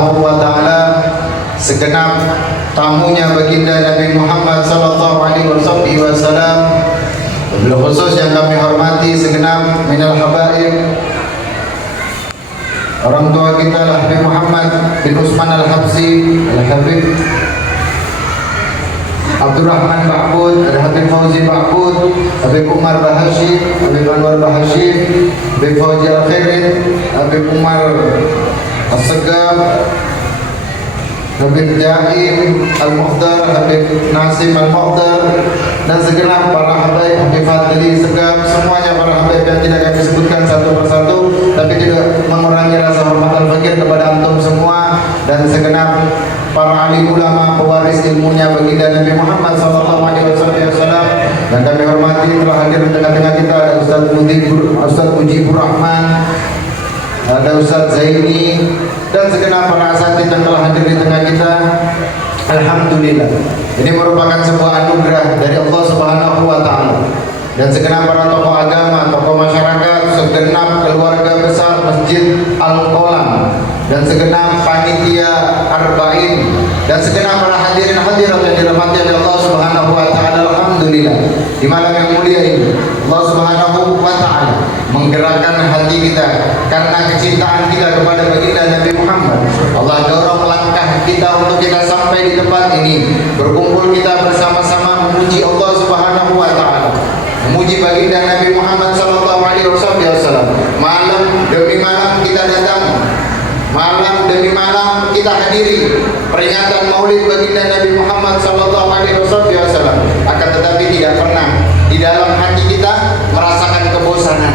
wa ta'ala, segenap tamunya baginda Nabi Muhammad sallallahu alaihi wasallam, wabil khusus yang kami hormati segenap minal habaib, orang tua kita Habib Muhammad bin Usman Al-Habsyi, Al-Habib Abdurrahman Ba'bud, Habib Fauzi Ba'bud, Habib Umar Bahashim, Habib Anwar Bahashim, Habib Fauzi Al-Khairin, Habib Umar As-Segaf, Habib Jaim Al-Muqdar, Habib Nasim Al-Muqdar, dan segenap para habaib, Habib Fadli Segaf, semuanya para habaib yang tidak kami sebutkan satu persatu, tapi tidak mengurangi rasa hormat al-fakir kepada antum semua, dan segenap para alim ulama pewaris ilmunya baginda Nabi Muhammad sallallahu alaihi wasallam, dan kami hormati telah hadir di tengah-tengah kita ada Ustaz Mujibur Rahman, ada Ustaz Zaini, dan segenap para asatidz yang telah hadir di tengah kita. Alhamdulillah, ini merupakan sebuah anugerah dari Allah Subhanahu wa taala. Dan segenap para tokoh agama, tokoh masyarakat, segenap keluarga besar Masjid Al-Qolam, dan segenap panitia Arba'in, dan segenap para hadirin hadirat yang dirahmati oleh Allah Subhanahu wa taala. Alhamdulillah, di malam yang mulia ini Allah Subhanahu wa taala menggerakkan hati kita karena kecintaan kita kepada baginda Nabi Muhammad. Allah dorong langkah kita untuk kita sampai di tempat ini, berkumpul kita bersama-sama memuji Allah Subhanahu wa taala, memuji baginda Nabi Muhammad sallallahu alaihi wasallam. Malam demi malam kita datang, malam demi malam kita hadiri peringatan Maulid baginda Nabi Muhammad sallallahu alaihi wasallam. Akan tetapi tidak pernah di dalam hati kita merasakan kebosanan.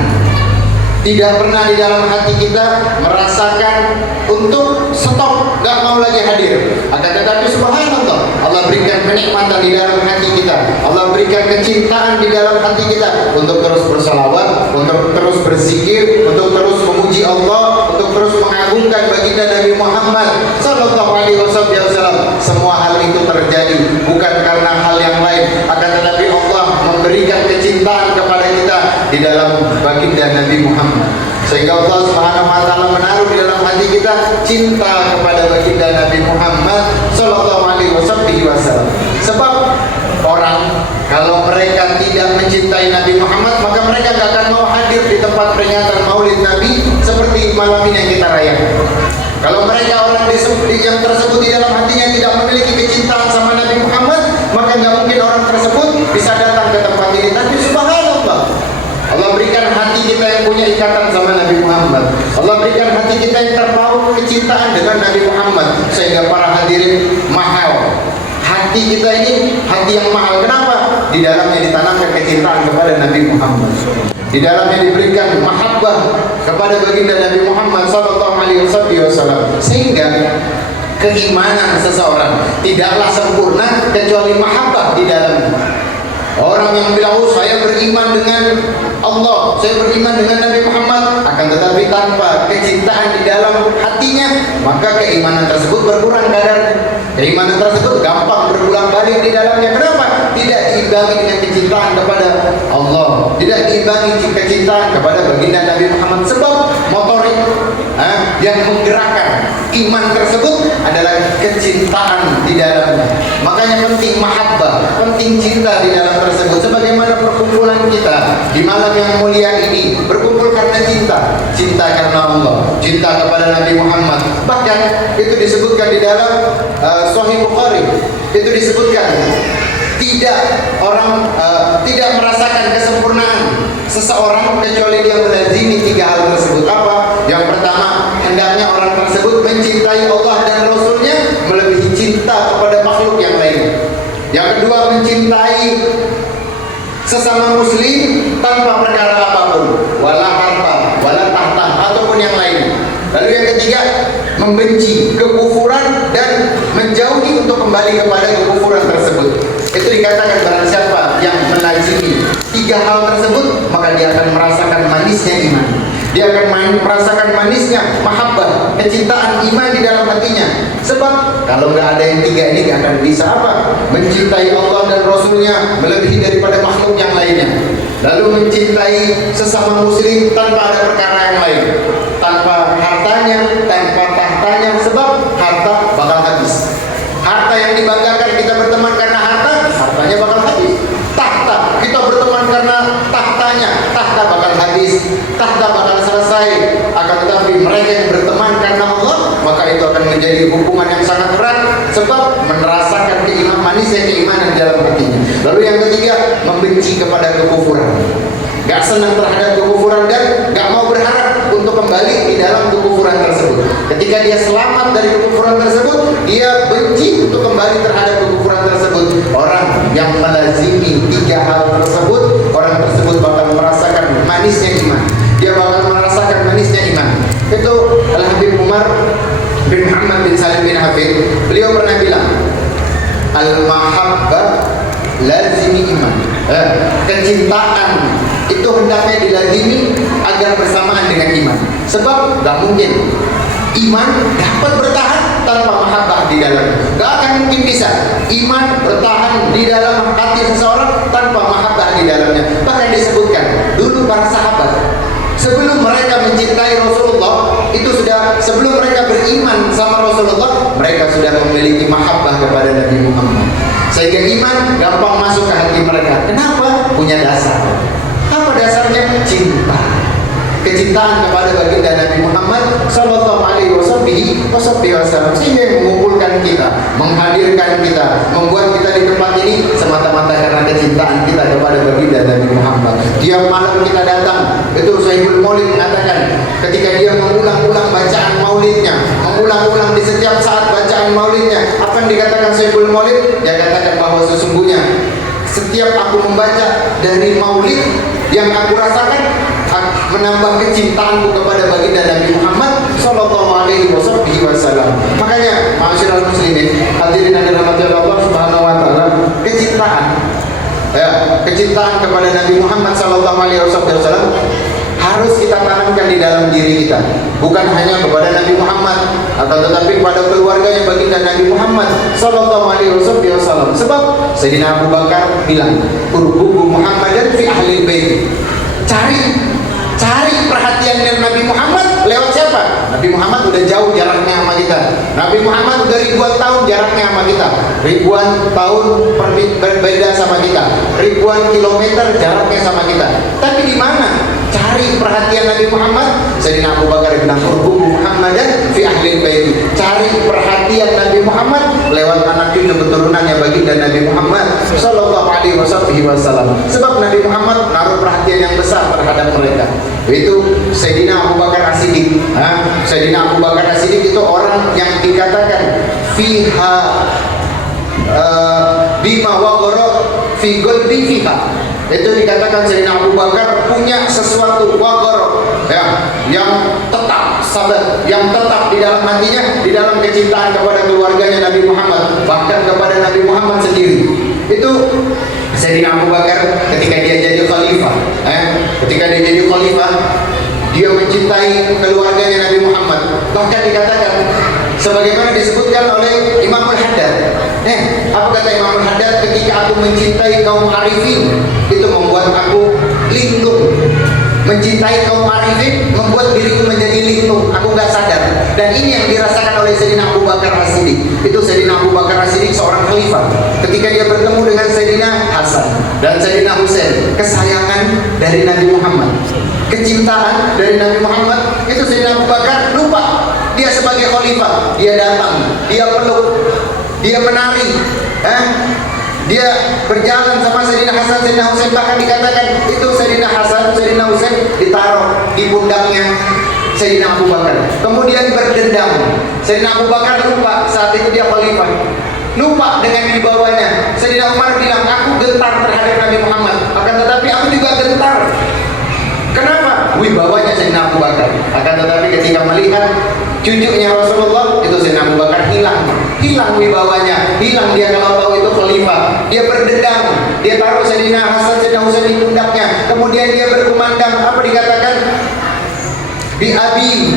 Tidak pernah di dalam hati kita merasakan untuk stop, gak mau lagi hadir. Akan tetapi subhanallah, Allah berikan kenikmatan di dalam hati kita, Allah berikan kecintaan di dalam hati kita untuk terus bersalawat, untuk terus berzikir, untuk terus memuji Allah, untuk terus mengagungkan baginda Nabi Muhammad sallallahu alaihi wasallam. Semua hal itu terjadi bukan karena hal yang lain, akan tetapi Allah memberikan kecintaan kepada kita di dalam baginda Nabi Muhammad, sehingga Allah Subhanahu wa taala menaruh di dalam hati kita cinta kepada baginda Nabi Muhammad sallallahu alaihi wasallam. Sebab orang kalau mereka tidak mencintai Nabi Muhammad, maka mereka tidak akan mau hadir di tempat peringatan Maulid Nabi seperti malam ini yang kita rayakan. Kalau mereka orang yang tersebut di dalam hatinya tidak memiliki kecintaan sama Nabi Muhammad, maka nggak mungkin orang tersebut bisa datang ke tempat ini. Tapi subhanallah, Allah berikan hati kita yang punya ikatan sama Nabi Muhammad, Allah berikan hati kita yang terpaut kecintaan dengan Nabi Muhammad, sehingga para hadirin mahal. Hati kita ini hati yang mahal. Kenapa? Di dalamnya ditanamkan kecintaan kepada Nabi Muhammad, di dalamnya diberikan mahabbah kepada baginda Nabi Muhammad sallallahu alaihi wasallam, sehingga keimanan seseorang tidaklah sempurna kecuali mahabbah di dalamnya. Orang yang bilang, oh saya beriman dengan Allah, saya beriman dengan Nabi Muhammad, akan tetapi tanpa kecintaan di dalam hatinya, maka keimanan tersebut berkurang kadarnya. Keimanan tersebut gampang berulang balik di dalamnya. Kenapa? Tidak diimbangi dengan kecintaan kepada Allah, tidak diimbangi kecintaan kepada baginda Nabi Muhammad. Sebab motorik yang menggerakkan iman tersebut adalah kecintaan di dalamnya. Makanya penting mahabbah, penting cinta di dalam tersebut. Sebagaimana perkumpulan kita di malam yang mulia ini, berkumpul karena cinta, cinta karena Allah, cinta kepada Nabi Muhammad. Bahkan itu disebutkan di dalam Sahih Bukhari, itu disebutkan tidak merasakan kesempurnaan seseorang kecuali dia melazimi tiga hal tersebut. Apa? Yang pertama, hendaknya orang tersebut mencintai Allah dan Rasulnya melebihi cinta kepada makhluk yang lain. Yang kedua, mencintai sesama muslim tanpa perkara apapun, wala harta, wala tahta, ataupun yang lain. Lalu yang ketiga, membenci kekufuran dan menjauhi untuk kembali kepada kekufuran tersebut. Itu dikatakan barang siapa yang melazimi tiga hal tersebut, maka dia akan merasakan manisnya iman. Dia akan merasakan manisnya mahabbah, kecintaan iman di dalam hatinya. Sebab kalau nggak ada yang tiga ini, nggak akan bisa apa? Mencintai Allah dan Rasulnya melebihi daripada makhluk yang lainnya. Lalu mencintai sesama muslim tanpa ada perkara yang lain, tanpa hartanya, tanpa tahtanya. Sebab harta bakal habis. Harta yang dibanggakan kita berteman karena harta, hartanya bakal habis. Tahta, kita berteman karena tahtanya, tahta bakal habis, tahta bakal selesai. Akan tetapi mereka yang berteman karena Allah, maka itu akan menjadi hukuman yang sangat berat, sebab merasakan manisnya keimanan di dalam hatinya. Lalu yang ketiga, membenci kepada kekufuran. Gak senang terhadap kekufuran dan gak mau berharap untuk kembali di dalam kekufuran tersebut. Ketika dia selamat dari kekufuran tersebut, dia benci untuk kembali terhadap kekufuran tersebut. Orang yang melazimi tiga hal tersebut, orang tersebut bakal merasakan manisnya iman. Dia bakal merasakan manisnya iman. Itu Al-Habib Umar bin Muhammad bin Salim bin Hafid, beliau pernah bilang, al-mahabbah lazimi iman. Kecintaan itu hendaknya dilazimi agar bersamaan dengan iman. Sebab gak mungkin iman dapat bertahan tanpa mahabbah di dalam. Gak akan mungkin bisa iman bertahan di dalam hati seseorang tanpa mahabbah di dalamnya. Bahkan disebutkan dulu para sahabat, sebelum mereka mencintai Rasulullah, itu sudah sebelum mereka beriman sama Rasulullah, mereka sudah memiliki mahabbah kepada Nabi Muhammad. Sehingga iman gampang masuk ke hati mereka. Kenapa? Punya dasar. Apa dasarnya? Cinta. Kecintaan kepada baginda Nabi Muhammad sallallahu alaihi wasallam, sehingga yang mengumpulkan kita, menghadirkan kita, membuat kita di tempat ini semata-mata karena kecintaan kita kepada baginda Nabi Muhammad. Tiap malam kita datang, itu Sahibul Maulid mengatakan, ketika dia mengulang-ulang bacaan maulidnya, mengulang-ulang di setiap saat bacaan maulidnya, apa yang dikatakan Sahibul Maulid? Dia katakan bahwa sesungguhnya setiap aku membaca dari maulid, yang aku rasakan menambah kecintaanku kepada baginda Nabi Muhammad sallallahu alaihi wasallam. Makanya, ma'asyiral muslimin, hadirin yang dirahmati Allah Subhanahu wa taala, kecintaan kepada Nabi Muhammad sallallahu alaihi wasallam harus kita tanamkan di dalam diri kita. Bukan hanya kepada Nabi Muhammad, akan tetapi kepada keluarganya baginda Nabi Muhammad sallallahu alaihi wasallam. Sebab Sayyidina Abu Bakar bilang, "Urbubu Muhammadan fi ahli bait." Cari perhatian dari Nabi Muhammad lewat siapa? Nabi Muhammad udah jauh jaraknya sama kita. Nabi Muhammad udah ribuan tahun jaraknya sama kita. Ribuan tahun berbeda sama kita. Ribuan kilometer jaraknya sama kita. Tapi di mana cari perhatian Nabi Muhammad? Sayyidina Abu Bakar bilang, "Urbubu Muhammadan fi ahli bait." Cari perhatian Nabi Muhammad lewat anak cucu keturunannya baginda Nabi Muhammad sallallahu alaihi wasallam. Sebab Nabi Muhammad naruh perhatian yang besar terhadap mereka. Itu Sayyidina Abu Bakar As-Siddiq. Sayyidina Abu Bakar As-Siddiq itu orang yang dikatakan fiha bima waqara fi qalbi fiha. Itu dikatakan Sayyidina Abu Bakar punya sesuatu waqara, yang tetap sabar, yang tetap di dalam hatinya, di dalam kecintaan kepada keluarganya Nabi Muhammad, bahkan kepada Nabi Muhammad sendiri. Itu Sayyidina Abu Bakar ketika dia jadi khalifah, dia mencintai keluarganya Nabi Muhammad. Bahkan dikatakan sebagaimana disebutkan oleh Imamul Haddad. Apa kata Imamul Haddad? Ketika aku mencintai kaum arifin, itu membuat aku lindung. Mencintai kaum arifin membuat diriku menjadi lindung. Aku gak sadar. Dan ini yang dirasakan oleh Sayyidina Abu Bakar As-Siddiq. Itu Sayyidina Abu Bakar As-Siddiq seorang khalifah. Ketika dia bertemu dengan Sayyidina Hasan dan Sayyidina Husain, kesayangan dari Nabi Muhammad, kecintaan dari Nabi Muhammad, itu Sayyidina Abu Bakar lupa dia sebagai khalifah. Dia datang, dia peluk, dia menari, dia berjalan sama Sayyidina Hasan, Sayyidina Husain. Bahkan dikatakan itu Sayyidina Hasan, Sayyidina Husain ditaruh di pundaknya Sayyidina Abu Bakar. Kemudian berdendam. Sayyidina Abu Bakar lupa saat itu dia khalifah, lupa dengan wibawanya. Sayyidina Umar bilang, aku gentar terhadap Nabi Muhammad, akan tetapi aku juga gentar. Kenapa? Wibawanya Sayyidina Abu Bakar. Akan tetapi ketika melihat cucunya Rasulullah, itu Sayyidina Abu Bakar hilang wibawanya, hilang dia kalau tahu itu khalifah. Dia berdendam, dia taruh Sayyidina Hasan, Sayyidina Husain di pundaknya. Kemudian dia berkumandang, apa dikatakan? Bi abi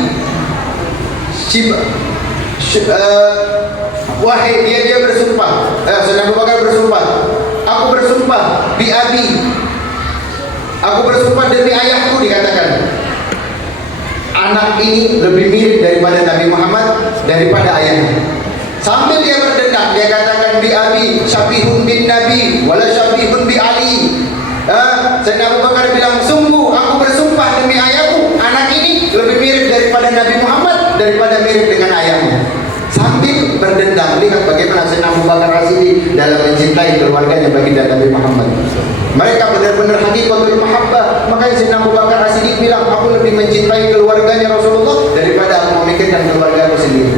wahai, dia bersumpah. Sayyidina Abu Bakar bersumpah, aku bersumpah bi abi, aku bersumpah demi ayahku, dikatakan anak ini lebih mirip daripada Nabi Muhammad daripada ayahnya. Sambil dia berdendam, dia katakan bi abi syabihun bin Nabi wala syabihun bi Ali. Sayyidina Abu Bakar bilang, sungguh aku bersumpah demi ayahku, anak ini lebih mirip daripada Nabi Muhammad daripada mirip dengan ayahnya. Sambil berdendam, lihat bagaimana Sayyidina Abu Bakar As-Siddiq dalam mencintai keluarganya baginda Nabi Muhammad. Mereka benar-benar hakikatul mahabbah. Makanya Sayyidina Abu Bakar As-Siddiq bilang, aku lebih mencintai keluarganya Rasulullah daripada aku memikirkan keluarga aku sendiri.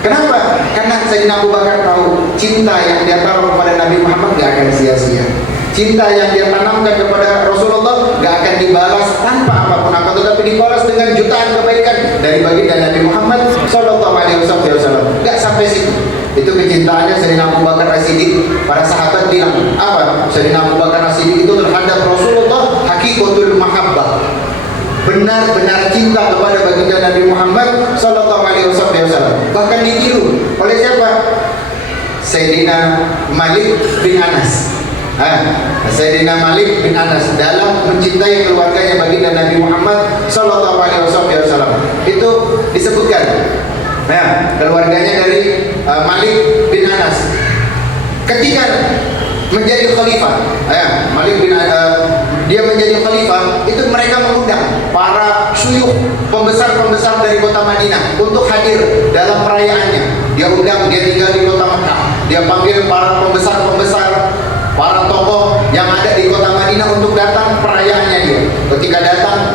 Kenapa? Karena Sayyidina Abu Bakar tahu cinta yang dia taruh kepada Nabi Muhammad gak akan sia-sia. Cinta yang dia tanamkan kepada Rasulullah gak akan dibalas tanpa apapun, tetapi dibalas dengan jutaan kebaikan dari baginda Nabi Muhammad Sallallahu Alaihi Wasallam. Gak sampai situ. Itu kecintaannya Sayyidina Abu Bakar As-Siddiq. Para sahabat bilang apa? Sayyidina Abu Bakar As-Siddiq itu terhadap Rasulullah hakikatul mahabbah, benar-benar cinta kepada baginda Nabi Muhammad Sallallahu Alaihi Wasallam. Bahkan ditiru oleh siapa? Sayyidina Malik bin Anas. Sayyidina Malik bin Anas dalam mencintai keluarganya baginda Nabi Muhammad Sallallahu Alaihi Wasallam itu disebutkan. Keluarganya dari Malik bin Anas ketika menjadi khalifah, Malik bin dia menjadi khalifah, itu mereka mengundang para syuyukh, pembesar-pembesar dari kota Madinah untuk hadir dalam perayaannya. Dia undang, dia tinggal di kota Mekah. Dia panggil para pembesar-pembesar, para tokoh yang ada di kota Madinah untuk datang perayaannya dia. Ketika datang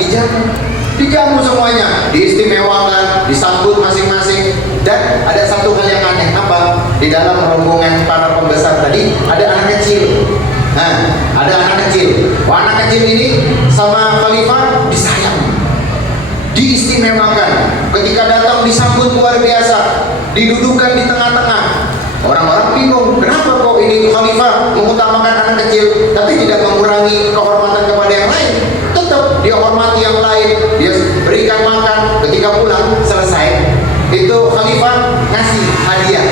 dijamu semuanya, diistimewakan, disambut masing-masing. Dan ada satu hal yang aneh, apa? Di dalam rombongan para pembesar tadi ada anak kecil. Ada anak kecil. Anak kecil ini sama khalifah disayang, diistimewakan. Ketika datang disambut luar biasa, didudukan di tengah-tengah. Orang-orang bingung, kenapa kok ini khalifah mengutamakan anak kecil tapi tidak mengurangi kehormatan kepada yang lain? Tetap dia hormati yang lain, dia berikan makan. Ketika pulang selesai, itu khalifah ngasih hadiah,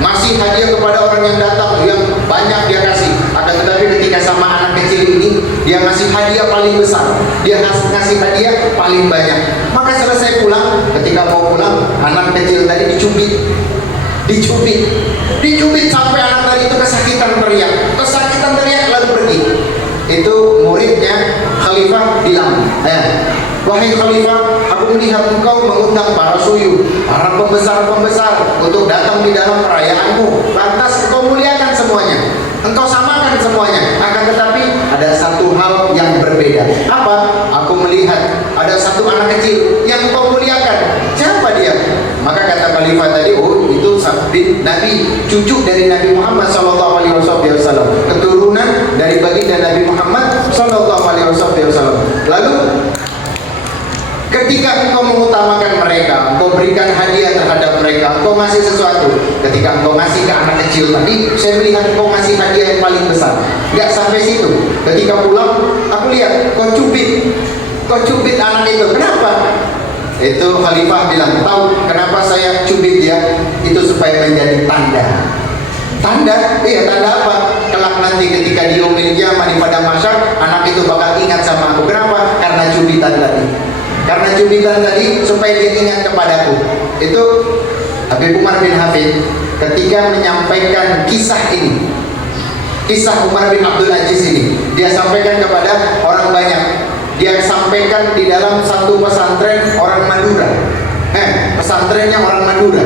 masih hadiah kepada orang yang datang, yang banyak dia kasih. Akan tetapi ketika sama anak kecil ini, dia ngasih hadiah paling besar, dia ngasih hadiah paling banyak. Maka selesai pulang, ketika mau pulang, anak kecil tadi dicubit sampai anak tadi itu kesakitan teriak lalu pergi. Itu muridnya khalifah bilang, wahai khalifah, aku melihat engkau mengundang para syuyukh, para pembesar-pembesar untuk datang di dalam perayaanmu. Lantas engkau muliakan semuanya, engkau samakan semuanya. Akan tetapi ada satu hal yang berbeda. Apa? Aku melihat ada satu anak kecil yang engkau muliakan. Siapa dia? Maka kata khalifah tadi, oh itu bin Nabi, cucu dari Nabi Muhammad Sallallahu Alaihi Wasallam, keturunan dari baginda Nabi Muhammad Sallallahu Alaihi Wasallam. Lalu ketika engkau mengutamakan mereka, engkau berikan hadiah terhadap mereka, engkau ngasih sesuatu. Ketika engkau ngasih ke anak kecil tadi, saya melihat engkau ngasih hadiah yang paling besar. Gak sampai situ. Ketika pulang, aku lihat kau cubit anak itu. Kenapa? Itu khalifah bilang, tahu kenapa saya cubit dia? Itu supaya menjadi tanda. Iya, tanda apa? Kelak nanti ketika di yaumil qiyamah di padang mahsyar, anak itu bakal ingat sama aku. Kenapa? Karena cubitan tadi supaya dia ingat kepadaku. Itu Habib Umar bin Hafid ketika menyampaikan kisah ini, kisah Umar bin Abdul Aziz ini, dia sampaikan kepada orang banyak. Dia sampaikan di dalam satu pesantren orang Madura. Pesantrennya orang Madura.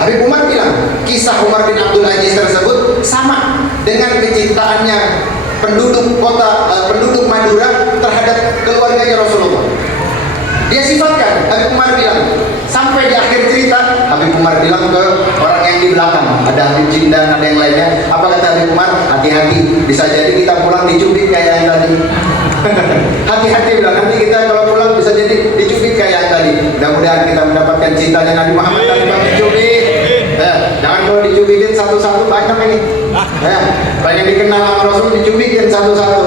Habib Umar bilang, kisah Umar bin Abdul Aziz tersebut sama dengan kecintaannya penduduk Madura terhadap keluarganya Rasulullah. Dia sifatkan, Habib Umar bilang, sampai di akhir cerita, Habib Umar bilang ke orang yang di belakang, ada Habib Jindan, ada yang lainnya. Apa kata Habib Umar? Hati-hati, bisa jadi kita pulang dicubit kayak yang tadi. Hati-hati bilang, nanti kita kalau pulang bisa jadi dicubit kayak yang tadi. Mudah-mudahan kita mendapatkan cintanya Nabi Muhammad tanpa dicubit. Jangan kalau dicubitin satu-satu banyak ini. Banyak dikenal sama Rasul dicubitin satu-satu.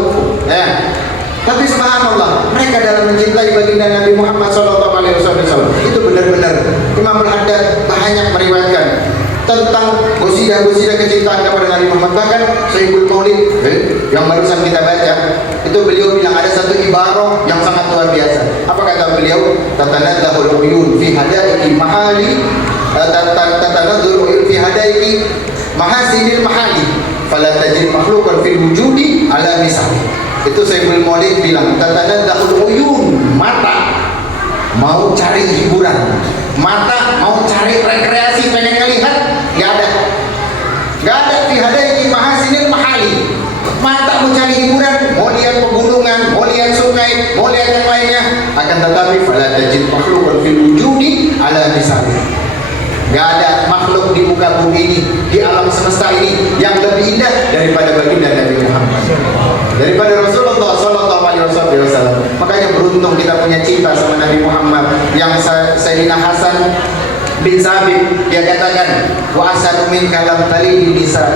Tapi subhanallah, mereka dalam mencintai baginda Nabi Muhammad SAW itu benar-benar Imam Al-Haddad banyak meriwayatkan tentang gosida kecintaan kepada Nabi Muhammad. Bahkan Sahihul Maulid yang barusan kita baca, itu beliau bilang ada satu ibarah yang sangat luar biasa. Apa kata beliau? Tatanadzahul uyun fi hadaiki mahali, tatanadzahul uyun fi hadaiki mahasinil mahali, fala tajid makhluqan fil wujudi ala misali. Itu Sahihul Maulid bilang, tatanadzahul uyun, mata mau cari hiburan, mata mau cari rekreasi, pengen ngelihat, nggak ada fi hadaiki mahasinil mahali. Mata mau cari hiburan, mau lihat pegunungan, mau lihat sungai, mau lihat yang lainnya, akan tetapi fala tajid makhluqan fil wujudi ala misali. Nggak ada makhluk di muka bumi ini, di alam semesta ini yang lebih indah daripada baginda Nabi Muhammad, daripada Rasulullah Sallallahu Alaihi Wasallam. Makanya beruntung kita punya cinta sama Nabi Muhammad. Yang Sayyidina Hasan bin Sabit, dia katakan, wa asanu min kalam talihi lisan,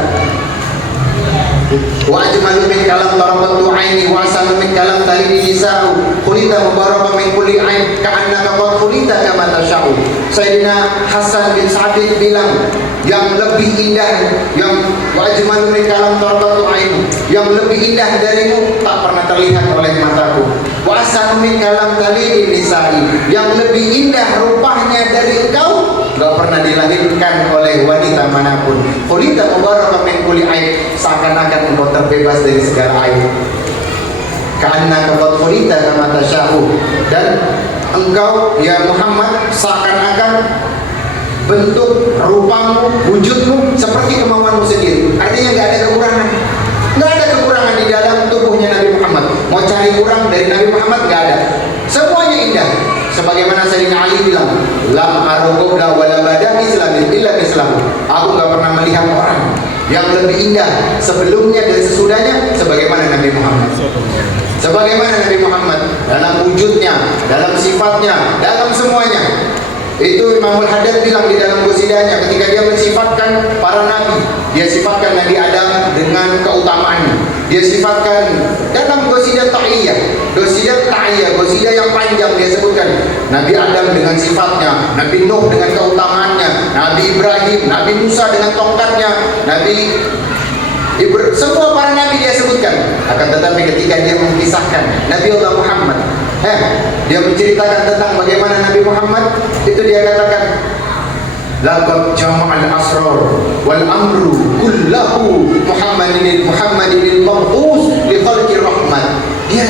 wa ajmalu min kalam tarabatu aini, wa asanu min kalam talihi lisan, khulita mubaraka min kulli ain ka'annaka qad khulita kama tasha'u. Sayyidina Hasan bin Sabit bilang, yang lebih indah, yang wa ajmalu min kalam tarabatu aini, yang lebih indah darimu tak pernah terlihat oleh mataku. Wa asanu min kalam talihi lisan, yang lebih indah rupanya dari engkau gak pernah dilahirkan oleh wanita manapun. Khulita mubaraka min kulli aib, seakan-akan engkau terbebas dari segala aib. Ka'annaka qad khulita kama tasya'u, dan engkau ya Muhammad seakan-akan bentuk rupamu, wujudmu seperti kemauanmu sendiri. Artinya gak ada kekurangan. Gak ada kekurangan di dalam tubuhnya Nabi Muhammad. Mau cari kurang dari Nabi Muhammad gak ada. Semuanya indah. Sebagaimana Sayyidina Ali bilang, lam arugobla wala badan islamin illa islam. Aku gak pernah melihat orang yang lebih indah sebelumnya dan sesudahnya sebagaimana Nabi Muhammad. Sebagaimana Nabi Muhammad dalam wujudnya, dalam sifatnya, dalam semuanya. Itu Imamul Haddad bilang di dalam qasidahnya ketika dia mensifatkan para nabi, dia sifatkan Nabi Adam dengan keutamaannya. Dia sifatkan dalam qasidah ta'iyah, qasidah yang panjang, dia sebutkan Nabi Adam dengan sifatnya, Nabi Nuh dengan keutamaannya, Nabi Ibrahim, Nabi Musa dengan tongkatnya, semua para nabi dia sebutkan. Akan tetapi ketika dia mengisahkan Nabi Allah Muhammad, dia menceritakan tentang bagaimana Nabi Muhammad, itu dia katakan, laqad jama'al asrar wal amru kullahu Muhammadinil mab'us li khalqir rahmat. Dia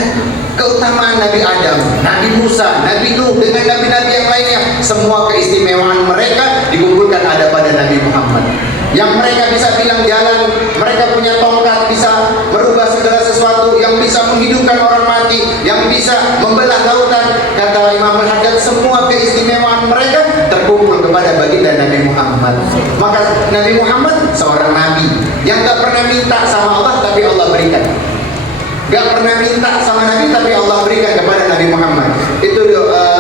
keutamaan Nabi Adam, Nabi Musa, Nabi Nuh dengan nabi-nabi yang lainnya, semua keistimewaan mereka dikumpulkan ada pada Nabi Muhammad. Yang mereka bisa bilang jalan, mereka punya tongkat bisa merubah segala sesuatu, yang bisa menghidupkan orang mati, yang bisa membelah lautan. Kata Imam Al-Haddad, semua keistimewaan mereka terkumpul kepada baginda Nabi Muhammad. Maka Nabi Muhammad seorang nabi yang gak pernah minta sama Allah tapi Allah berikan. Gak pernah minta sama Nabi tapi Allah berikan kepada Nabi Muhammad. Itu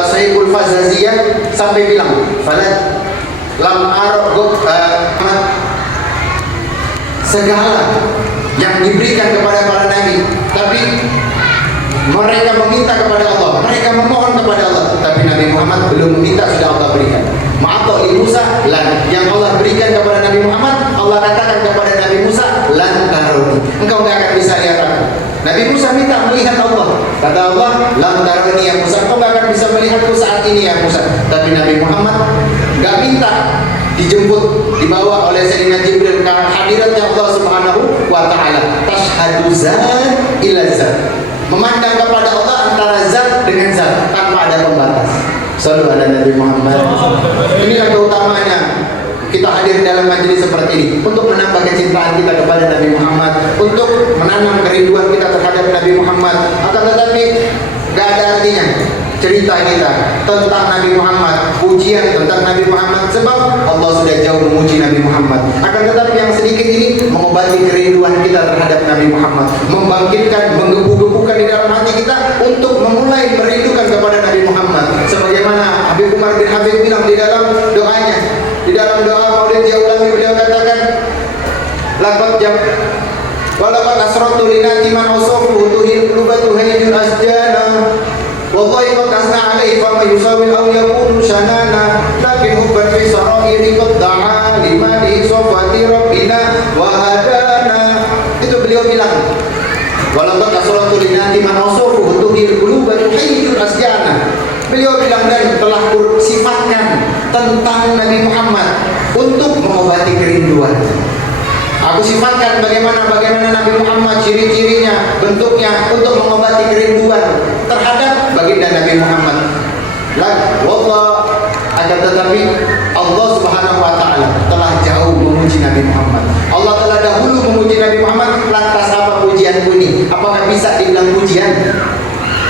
Sahihul Fazaziyah sampai bilang, falat lam arghab segala yang diberikan kepada para nabi, tapi mereka meminta kepada Allah, mereka memohon kepada Allah, tapi Nabi Muhammad belum meminta, sudah Allah berikan. Ma'atau li Musa lan, yang Allah berikan kepada Nabi Muhammad, Allah katakan kepada Nabi Musa, lan taruni, engkau gak akan bisa lihat aku. Nabi Musa minta melihat Allah, kata Allah, lan taruni ya Musa, engkau gak akan bisa melihatku saat ini ya Musa. Tapi Nabi Muhammad gak minta dijemput, dibawa oleh Sayyidina Jibril ke hadiratnya Allah Subhanahu wa ta'ala. Tashhadu zat ila zat, memandang kepada Allah antara zat dengan zat tanpa ada pembatas. Sallu ala Nabi Muhammad. Inilah keutamaannya kita hadir dalam majelis seperti ini, untuk menambah kecintaan kita kepada Nabi Muhammad, untuk menanam kerinduan kita terhadap Nabi Muhammad. Akan tetapi gak ada artinya cerita kita tentang Nabi Muhammad, pujian tentang Nabi Muhammad, sebab Allah sudah jauh memuji Nabi Muhammad. Akan tetapi yang sedikit ini mengobati kerinduan kita terhadap Nabi Muhammad, membangkitkan, menggebu-gebukan di dalam hati kita untuk memulai merindukan kepada Nabi Muhammad. Sebagaimana Habib Umar bin Habib bilang di dalam doanya, di dalam doa Maulid dia ulangi, beliau katakan, laqad jam walaqad asratu linati man usufu tuhil qulubatu hayyul asjana. Wallahi qad asna alaihi fa ma yusawi aw yakunu shanana, lakin hubban fi sarairi qad da'a limani sunnati man awsafuhu tuhil quluba tuhayyul asjana. Beliau bilang dan telah sifatkan tentang Nabi Muhammad untuk mengobati kerinduan. Aku sifatkan bagaimana Nabi Muhammad, ciri-cirinya, bentuknya untuk mengobati kerinduan terhadap baginda Nabi Muhammad. Wallah, akan tetapi Allah Subhanahu wa taala telah jauh memuji Nabi Muhammad. Allah telah dahulu memuji Nabi Muhammad, lantas apa pujianku ini? Apakah bisa dibilang pujian?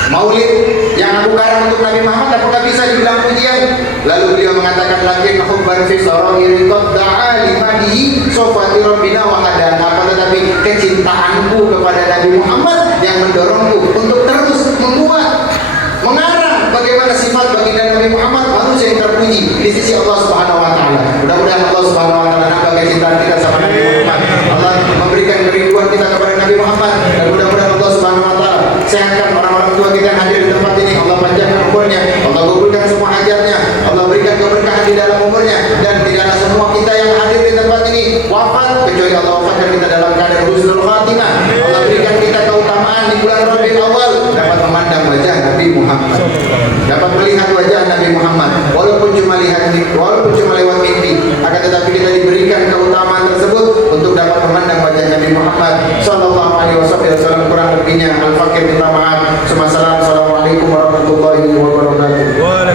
Maulid yang aku karang untuk Nabi Muhammad apakah bisa dibilang pujian? Lalu beliau mengatakan lagi hubban fi sarairi qad da'a limadihi sofati rabbina wa hadan. Akan tetapi kecintaanku kepada Nabi Muhammad yang mendorongku untuk terus membuat mengarang bagaimana sifat baginda Nabi Muhammad manusia yang terpuji di sisi Allah Subhanahu wa taala. Mudah-mudahan Allah Subhanahu wa taala nambah kecintaan kita sama Nabi Muhammad. Allah memberikan kerinduan kita kepada Nabi Muhammad dan mudah-mudahan Allah Subhanahu wa taala sehatkan orang-orang tua kita yang hadir di tempat ini. Allah panjangkan umurnya, Allah kabulkan semua hajatnya, Allah berikan keberkahan di dalam umurnya, dan tidaklah semua kita yang hadir di tempat ini wafat kecuali Allah wafatkan kita dalam keadaan husnul khatimah. Allah berikan kita keutamaan di bulan Rabiul Awal dapat memandang wajah Nabi Muhammad, dapat melihat wajah Nabi Muhammad walaupun cuma lewat mimpi, akan tetapi kita diberikan keutamaan tersebut untuk dapat memandang wajah Nabi Muhammad sallallahu alaihi wasallam. Kurang lebihnya al-fakir minta maaf. Assalamualaikum warahmatullahi wabarakatuh.